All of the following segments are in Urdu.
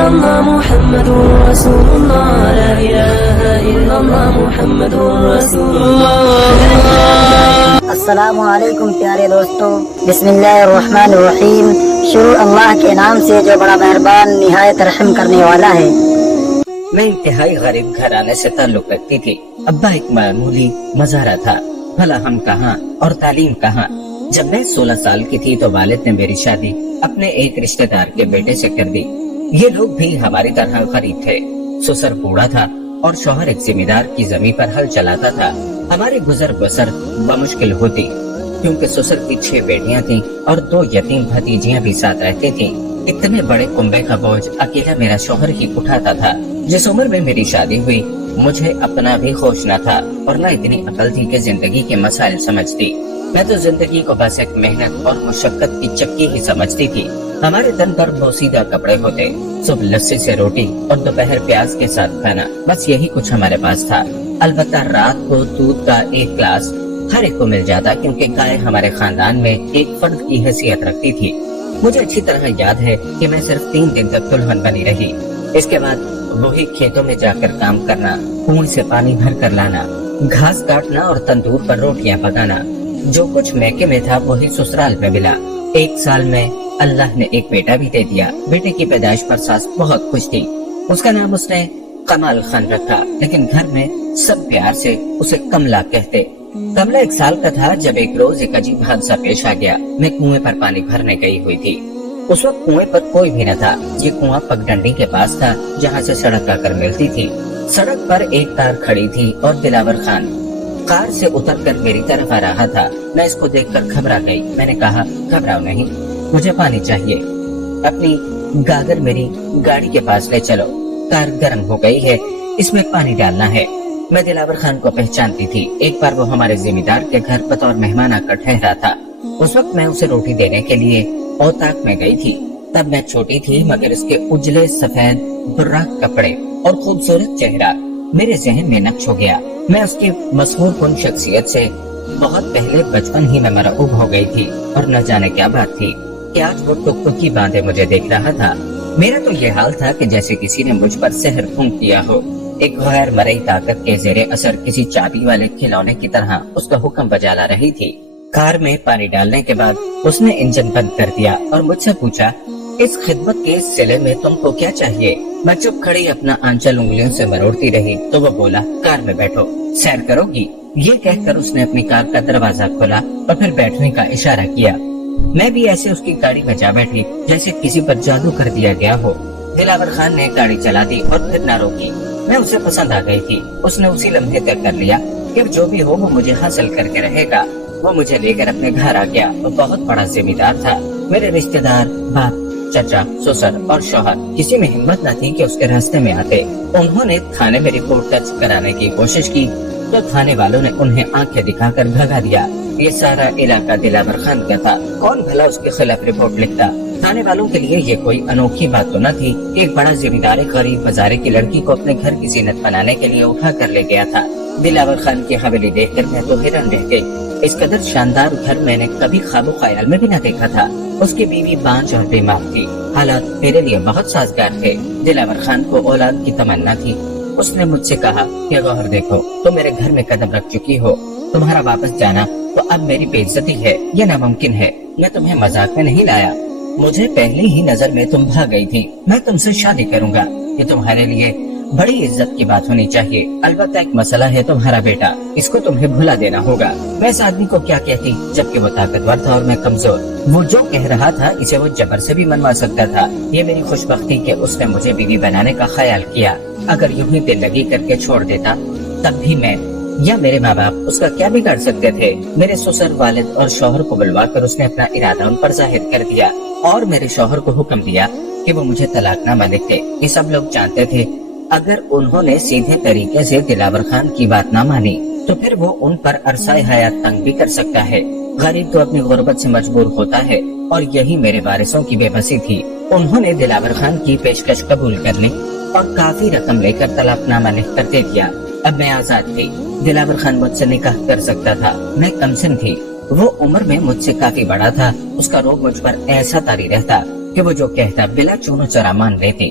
illallah Muhammadur Rasulullah, la ilaha illallah Muhammadur Rasulullah. السلام علیکم پیارے دوستو، بسم اللہ الرحمن الرحیم۔ شروع اللہ کے نام سے جو بڑا مہربان نہایت رحم کرنے والا ہے۔ میں انتہائی غریب گھرانے سے تعلق رکھتی تھی۔ ابا ایک معمولی مزارہ تھا، بھلا ہم کہاں اور تعلیم کہاں۔ جب میں 16 سال کی تھی تو والد نے میری شادی اپنے ایک رشتہ دار کے بیٹے سے کر دی۔ یہ لوگ بھی ہماری طرح غریب تھے۔ سسر بوڑھا تھا اور شوہر ایک زمین دار کی زمین پر ہل چلاتا تھا۔ ہماری گزر بسر بمشکل ہوتی کیونکہ سسر کی 6 بیٹیاں تھیں اور 2 یتیم بھتیجیاں بھی ساتھ رہتی تھیں۔ اتنے بڑے کنبے کا بوجھ اکیلا میرا شوہر ہی اٹھاتا تھا۔ جس عمر میں میری شادی ہوئی مجھے اپنا بھی ہوش نہ تھا اور نہ اتنی عقل تھی کہ زندگی کے مسائل سمجھتی۔ میں تو زندگی کو بس ایک محنت اور مشقت کی چکی ہی سمجھتی تھی۔ ہمارے تن پر بوسیدہ کپڑے ہوتے، صبح لسی سے روٹی اور دوپہر پیاز کے ساتھ کھانا، بس یہی کچھ ہمارے پاس تھا۔ البتہ رات کو دودھ کا 1 گلاس ہر ایک کو مل جاتا کیونکہ گائے ہمارے خاندان میں ایک فرد کی حیثیت رکھتی تھی۔ مجھے اچھی طرح یاد ہے کہ میں صرف 3 دن تک دلہن بنی رہی۔ اس کے بعد وہی کھیتوں میں جا کر کام کرنا، کنویں سے پانی بھر کر لانا، گھاس کاٹنا اور تندور پر روٹیاں پکانا۔ جو کچھ میکے میں تھا وہی سسرال میں ملا۔ 1 سال میں اللہ نے ایک بیٹا بھی دے دیا۔ بیٹے کی پیدائش پر ساس بہت خوش تھی۔ اس کا نام اس نے کمال خان رکھا، لیکن گھر میں سب پیار سے اسے کملا کہتے۔ کملا 1 سال کا تھا جب ایک روز ایک عجیب حادثہ پیش آ گیا۔ میں کنویں پر پانی بھرنے گئی ہوئی تھی۔ اس وقت کنویں پر کوئی بھی نہ تھا۔ یہ کنواں پگڈنڈی کے پاس تھا جہاں سے سڑک آ کر ملتی تھی۔ سڑک پر ایک کار کھڑی تھی اور دلاور خان کار سے اتر کر میری طرف آ رہا تھا۔ میں اس کو دیکھ کر گھبرا گئی۔ میں نے کہا، گھبراؤ نہیں، مجھے پانی چاہیے، اپنی گاگر میری گاڑی کے پاس لے چلو، کار گرم ہو گئی ہے، اس میں پانی ڈالنا ہے۔ میں دلاور خان کو پہچانتی تھی۔ ایک بار وہ ہمارے ذمہ دار کے گھر بطور مہمان آ کر ٹھہرا تھا۔ اس وقت میں اسے روٹی دینے کے لیے اوتاق میں گئی تھی۔ تب میں چھوٹی تھی مگر اس کے اجلے سفید براق کپڑے اور خوبصورت چہرہ میرے ذہن میں نقش ہو گیا۔ میں اس کی مسحور کن شخصیت سے بہت پہلے بچپن ہی میں مرعوب ہو گئی تھی اور نہ جانے کیا بات تھی کہ آج وہ ٹک ٹکی باندھے مجھے دیکھ رہا تھا۔ میرا تو یہ حال تھا کہ جیسے کسی نے مجھ پر سحر پھونک دیا ہو۔ ایک غیر مرئی طاقت کے زیر اثر کسی چابی والے کھلونے کی طرح اس کا حکم بجا لا رہی تھی۔ کار میں پانی ڈالنے کے بعد اس نے انجن بند کر دیا اور مجھ سے پوچھا، اس خدمت کے سلے میں تم کو کیا چاہیے؟ میں چپ کھڑی اپنا آنچل انگلیوں سے مروڑتی رہی تو وہ بولا، کار میں بیٹھو، سیر کرو گی؟ یہ کہہ کر اس نے اپنی کار کا دروازہ کھولا اور پھر بیٹھنے کا اشارہ کیا۔ میں بھی ایسے اس کی گاڑی میں جا بیٹھی جیسے کسی پر جادو کر دیا گیا ہو۔ دلاور خان نے گاڑی چلا دی اور پھر نہ روکی۔ میں اسے پسند آ گئی تھی۔ اس نے اسی لمحے طے کر لیا کہ جو بھی ہو وہ مجھے حاصل کر کے رہے گا۔ وہ مجھے لے کر اپنے گھر آ گیا۔ وہ بہت بڑا ذمہ دار تھا۔ میرے رشتہ دار، باپ، چچا، سسر اور شوہر کسی میں ہمت نہ تھی کہ اس کے راستے میں آتے۔ انہوں نے تھانے میں رپورٹ درج کرانے کی کوشش کی تو تھانے والوں نے انہیں آنکھیں دکھا کر بھگا دیا۔ یہ سارا علاقہ دلاور خان کا تھا، کون بھلا اس کے خلاف رپورٹ لکھتا؟ تھانے والوں کے لیے یہ کوئی انوکھی بات تو نہ تھی کہ ایک بڑا ذمہ دار غریب بازارے کی لڑکی کو اپنے گھر کی زینت بنانے کے لیے اٹھا کر لے گیا تھا۔ دلاور خان کی حویلی دیکھ کر میں تو حیران رہ گئی۔ اس قدر شاندار گھر میں نے کبھی خواب و خیال میں بھی نہ دیکھا تھا۔ اس کی بیوی بانجھ اور بیمار تھی۔ حالات میرے لیے بہت سازگار تھے۔ دلاور خان کو اولاد کی تمنا تھی۔ اس نے مجھ سے کہا کہ غور دیکھو، تم میرے گھر میں قدم رکھ چکی ہو، تمہارا واپس جانا تو اب میری بے عزتی ہے، یہ ناممکن ہے۔ میں تمہیں مذاق میں نہیں لایا، مجھے پہلی ہی نظر میں تم بھاگ گئی تھی۔ میں تم سے شادی کروں گا، یہ تمہارے لیے بڑی عزت کی بات ہونی چاہیے۔ البتہ ایک مسئلہ ہے، تمہارا بیٹا، اس کو تمہیں بھلا دینا ہوگا۔ میں اس آدمی کو کیا کہتی جبکہ وہ طاقتور تھا اور میں کمزور۔ وہ جو کہہ رہا تھا اسے وہ جبر سے بھی منوا سکتا تھا۔ یہ میری خوش بختی کہ اس نے مجھے بیوی بنانے کا خیال کیا۔ اگر یوں ہی دل لگی کر کے چھوڑ دیتا تب بھی میں یا میرے ماں باپ اس کا کیا بگاڑ سکتے تھے؟ میرے سسر، والد اور شوہر کو بلوا کر اس نے اپنا ارادہ ان پر ظاہر کر دیا اور میرے شوہر کو حکم دیا کہ وہ مجھے طلاق نامہ لکھے۔ یہ سب لوگ جانتے تھے اگر انہوں نے سیدھے طریقے سے دلاور خان کی بات نہ مانی تو پھر وہ ان پر عرصہ حیات تنگ بھی کر سکتا ہے۔ غریب تو اپنی غربت سے مجبور ہوتا ہے اور یہی میرے وارثوں کی بے بسی تھی۔ انہوں نے دلاور خان کی پیشکش قبول کرنے اور کافی رقم لے کر طلاق نامہ لکھ کر دے دیا۔ اب میں آزاد تھی۔ دلاور خان مجھ سے نکاح کر سکتا تھا۔ میں کمسن تھی، وہ عمر میں مجھ سے کافی بڑا تھا۔ اس کا روب مجھ پر ایسا طاری رہتا کہ وہ جو کہتا بلا چون و چرا مان لیتی۔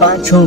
5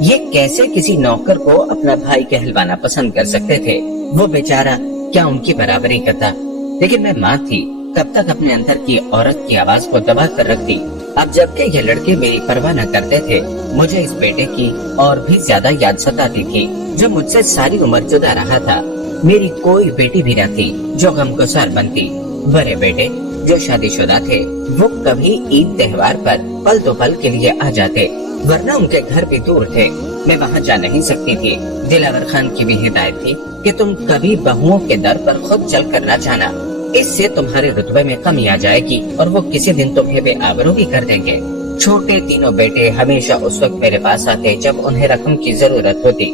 یہ کیسے کسی نوکر کو اپنا بھائی کہلوانا پسند کر سکتے تھے؟ وہ بیچارہ کیا ان کی برابری کرتا؟ لیکن میں ماں تھی، کب تک اپنے اندر کی عورت کی آواز کو دبا کر رکھتی؟ اب جبکہ یہ لڑکے میری پرواہ نہ کرتے تھے، مجھے اس بیٹے کی اور بھی زیادہ یاد ستاتی تھی جو مجھ سے ساری عمر جدا رہا تھا۔ میری کوئی بیٹی بھی نہ تھی جو غمگسار بنتی۔ بڑے بیٹے جو شادی شدہ تھے وہ کبھی عید تہوار پر پل دو پل کے لیے آ جاتے، ورنہ ان کے گھر بھی دور تھے، میں وہاں جا نہیں سکتی تھی۔ دلاور خان کی بھی ہدایت تھی کہ تم کبھی بہوؤں کے در پر خود چل کر نہ جانا، اس سے تمہارے رتبے میں کمی آ جائے گی اور وہ کسی دن تمہیں بے آبرو بھی کر دیں گے۔ چھوٹے تینوں بیٹے ہمیشہ اس وقت میرے پاس آتے جب انہیں رقم کی ضرورت ہوتی۔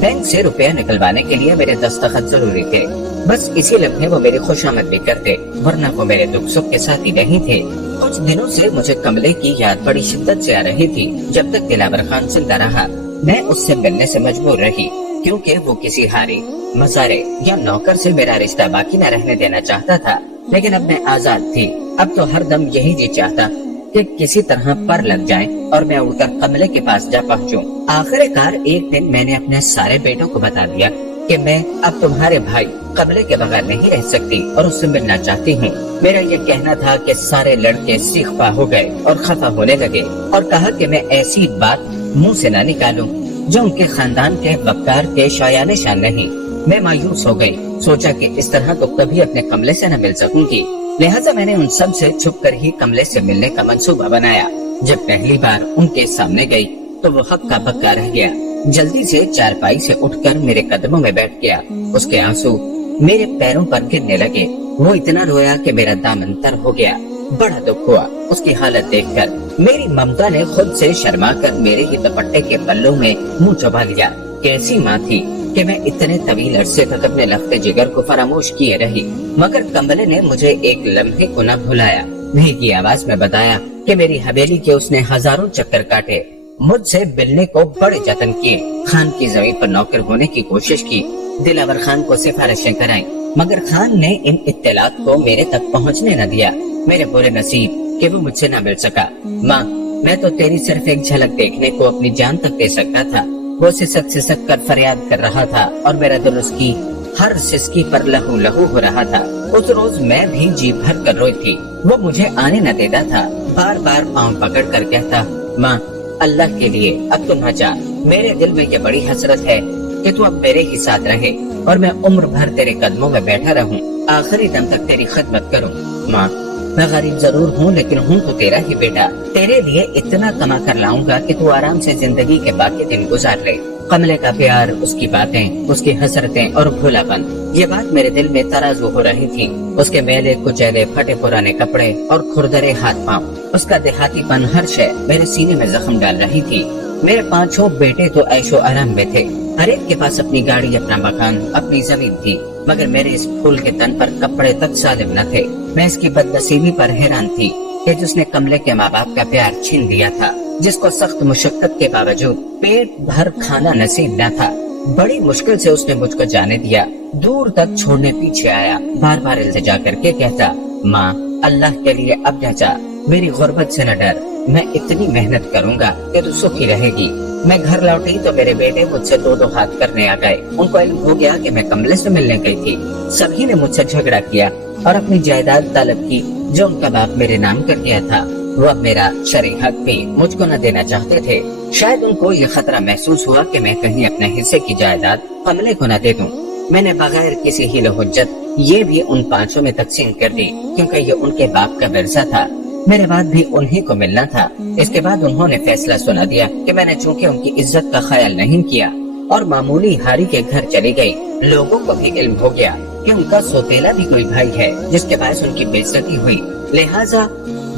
بینک سے روپیہ نکلوانے کے لیے میرے دستخط ضروری تھے، بس اسی لمحے وہ میری خوشامد بھی کرتے، ورنہ وہ میرے دکھ سکھ کے ساتھی نہیں تھے۔ کچھ دنوں سے مجھے کملے کی یاد بڑی شدت سے آ رہی تھی۔ جب تک دلاور خان زندہ رہا میں اس سے ملنے سے مجبور رہی، کیونکہ وہ کسی ہاری، مزارے یا نوکر سے میرا رشتہ باقی نہ رہنے دینا چاہتا تھا۔ لیکن اب میں آزاد تھی، اب تو ہر دم یہی جی چاہتا کہ کسی طرح پر لگ جائیں اور میں اڑ کر کملے کے پاس جا پہنچوں۔ آخر کار ایک دن میں نے اپنے سارے بیٹوں کو بتا دیا کہ میں اب تمہارے بھائی قملے کے بغیر نہیں رہ سکتی اور اس سے ملنا چاہتی ہوں۔ میرا یہ کہنا تھا کہ سارے لڑکے سیخ پا ہو گئے اور خفا ہونے لگے اور کہا کہ میں ایسی بات منہ سے نہ نکالوں جو ان کے خاندان کے وقار کے شایان شان نہیں۔ میں مایوس ہو گئی، سوچا کہ اس طرح تو کبھی اپنے کملے سے نہ مل سکوں گی، لہٰذا میں نے ان سب سے چھپ کر ہی کملے سے ملنے کا منصوبہ بنایا۔ جب پہلی بار ان کے سامنے گئی تو وہ ہکا بکا رہ گیا، جلدی سے چارپائی سے اٹھ کر میرے قدموں میں بیٹھ گیا۔ اس کے آنسو میرے پیروں پر گرنے لگے، وہ اتنا رویا کہ میرا دامن تر ہو گیا۔ بڑا دکھ ہوا اس کی حالت دیکھ کر۔ میری ممتا نے خود سے شرما کر میرے ہی دوپٹے کے پلوں میں منہ چبا لیا۔ کیسی ماں تھی کہ میں اتنے طویل عرصے تک اپنے لخت جگر کو فراموش کیے رہی، مگر کملے نے مجھے ایک لمحے کو نہ بھلایا۔ بھیگی آواز میں بتایا کہ میری حویلی کے اس نے ہزاروں چکر کاٹے، مجھ سے ملنے کو بڑے جتن کیے، خان کی زمین پر نوکر ہونے کی کوشش کی، دلاور خان کو سفارشیں کرائیں، مگر خان نے ان اطلاعات کو میرے تک پہنچنے نہ دیا۔ میرے برے نصیب کہ وہ مجھ سے نہ مل سکا۔ ماں، میں تو تیری صرف ایک جھلک دیکھنے کو اپنی جان تک دے سکتا تھا۔ وہ سسک کر فریاد کر رہا تھا اور میرا دل اس کی ہر سسکی پر لہو لہو ہو رہا تھا۔ اس روز میں بھی جی بھر کر روئی تھی۔ وہ مجھے آنے نہ دیتا تھا، بار بار پاؤں پکڑ کر کہتا، ماں اللہ کے لیے اب تم نہ جا، میرے دل میں یہ بڑی حسرت ہے کہ تو اب میرے ہی ساتھ رہے اور میں عمر بھر تیرے قدموں میں بیٹھا رہوں، آخری دم تک تیری خدمت کروں۔ ماں، میں غریب ضرور ہوں لیکن ہوں تو تیرا ہی بیٹا، تیرے لیے اتنا کما کر لاؤں گا کہ تو آرام سے زندگی کے باقی دن گزار لے۔ کملے کا پیار، اس کی باتیں، اس کی حسرتیں اور بھولا پن، یہ بات میرے دل میں ترازو ہو رہی تھی۔ اس کے میلے کچیلے پھٹے پرانے کپڑے اور کھردرے ہاتھ پاؤں، اس کا دیہاتی پن، ہر شے میرے سینے میں زخم ڈال رہی تھی۔ میرے پانچوں بیٹے تو عیش و آرام میں تھے، ہر ایک کے پاس اپنی گاڑی، اپنا مکان، اپنی زمین تھی، مگر میرے اس پھول کے تن پر کپڑے تک سالم نہ تھے۔ میں اس کی بد نصیبی پر حیران تھی کہ جس نے کملے کے ماں باپ کا پیار چھین لیا تھا، جس کو سخت مشقت کے باوجود پیٹ بھر کھانا نصیب نہ تھا، بڑی مشکل سے اس نے مجھ کو جانے دیا، دور تک چھوڑنے پیچھے آیا، بار بار التجا کر کے کہتا، ماں اللہ کے لیے اب نہ جا، میری غربت سے نہ ڈر، میں اتنی محنت کروں گا کہ تو سکھی رہے گی۔ میں گھر لوٹی تو میرے بیٹے مجھ سے دو ہاتھ کرنے آ گئے، ان کو علم ہو گیا کہ میں کملے سے ملنے گئی تھی۔ سبھی نے مجھ سے جھگڑا کیا اور اپنی جائیداد طلب کی جو ان کا باپ میرے نام کر دیا تھا۔ وہ اب میرا شرعی حق بھی مجھ کو نہ دینا چاہتے تھے۔ شاید ان کو یہ خطرہ محسوس ہوا کہ میں کہیں اپنے حصے کی جائیداد کملے کو نہ دے دوں۔ میں نے بغیر کسی ہیل و حجت یہ بھی ان پانچوں میں تقسیم کر دی، کیونکہ یہ ان کے باپ کا ورثہ تھا، میرے بعد بھی انہی کو ملنا تھا۔ اس کے بعد انہوں نے فیصلہ سنا دیا کہ میں نے چونکہ ان کی عزت کا خیال نہیں کیا اور معمولی ہاری کے گھر چلی گئی، لوگوں کو بھی علم ہو گیا کہ ان کا سوتیلا بھی کوئی بھائی ہے جس کے باعث ان کی بے عزتی ہوئی، لہٰذا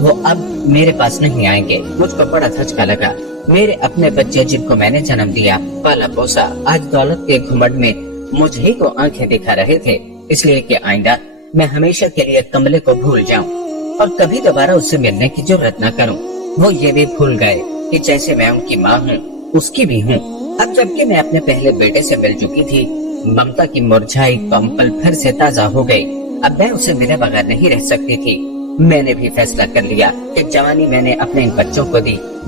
وہ اب میرے پاس نہیں آئیں گے۔ مجھ کو بڑا دھچکا لگا، میرے اپنے بچے جن کو میں نے جنم دیا، پالا پوسا، آج دولت کے گھمنڈ میں مجھے کو آنکھیں دکھا رہے تھے، اس لیے کہ آئندہ میں ہمیشہ کے لیے کملے کو بھول جاؤں اور کبھی دوبارہ اس سے ملنے کی جرات نہ کروں۔ وہ یہ بھی بھول گئے کہ جیسے میں ان کی ماں ہوں، اس کی بھی ہوں۔ اب جبکہ میں اپنے پہلے بیٹے سے مل چکی تھی، ممتا کی مرجھائی کمپل پھر سے تازہ ہو گئی۔ اب میں اسے ملے بغیر نہیں رہ سکتی تھی۔ میں نے بھی فیصلہ کر لیا کہ جوانی میں نے اپنے ان بچوں کو دی،